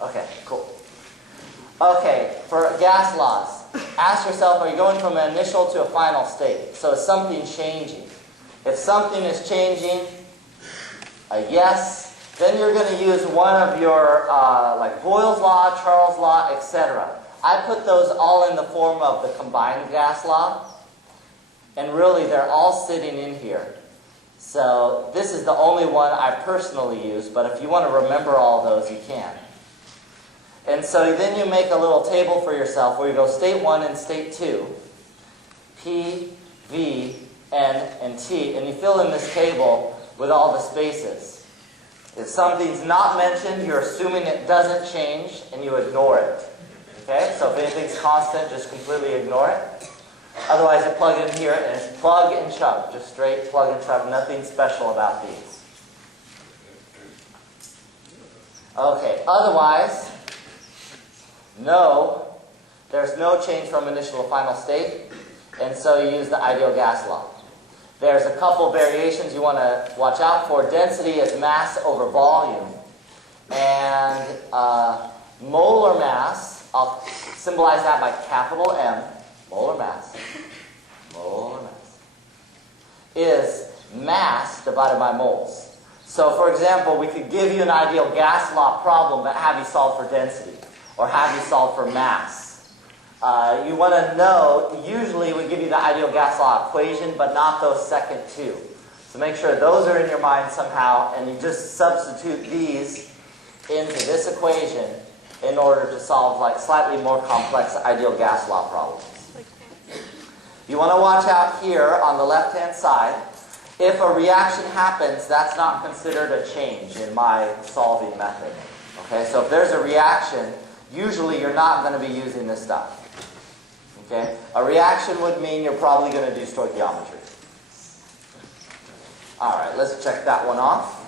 Okay, cool. Okay, for gas laws, ask yourself, are you going from an initial to a final state? So is something changing? If something is changing, a yes, then you're going to use one of your, like Boyle's law, Charles' law, etc. I put those all in the form of the combined gas law, and really they're all sitting in here. So this is the only one I personally use, but if you want to remember all those, you can. And so then you make a little table for yourself where you go state 1 and state 2, P, V, N, and T, and you fill in this table with all the spaces. If something's not mentioned, you're assuming it doesn't change, and you ignore it. Okay? So if anything's constant, just completely ignore it. Otherwise, you plug in here, and it's plug and chug. Just straight plug and chug. Nothing special about these. Okay. Otherwise, no, there's no change from initial to final state, and so you use the ideal gas law. There's a couple variations you want to watch out for. Density is mass over volume, and molar mass, I'll symbolize that by capital M, molar mass, is mass divided by moles. So for example, we could give you an ideal gas law problem, but have you solve for density, or have you solve for mass. You want to know, usually we give you the ideal gas law equation, but not those second two. So make sure those are in your mind somehow, and you just substitute these into this equation in order to solve like slightly more complex ideal gas law problems. You want to watch out here on the left-hand side. If a reaction happens, that's not considered a change in my solving method. Okay, so if there's a reaction, usually you're not going to be using this stuff. Okay? A reaction would mean you're probably going to do stoichiometry. All right, let's check that one off.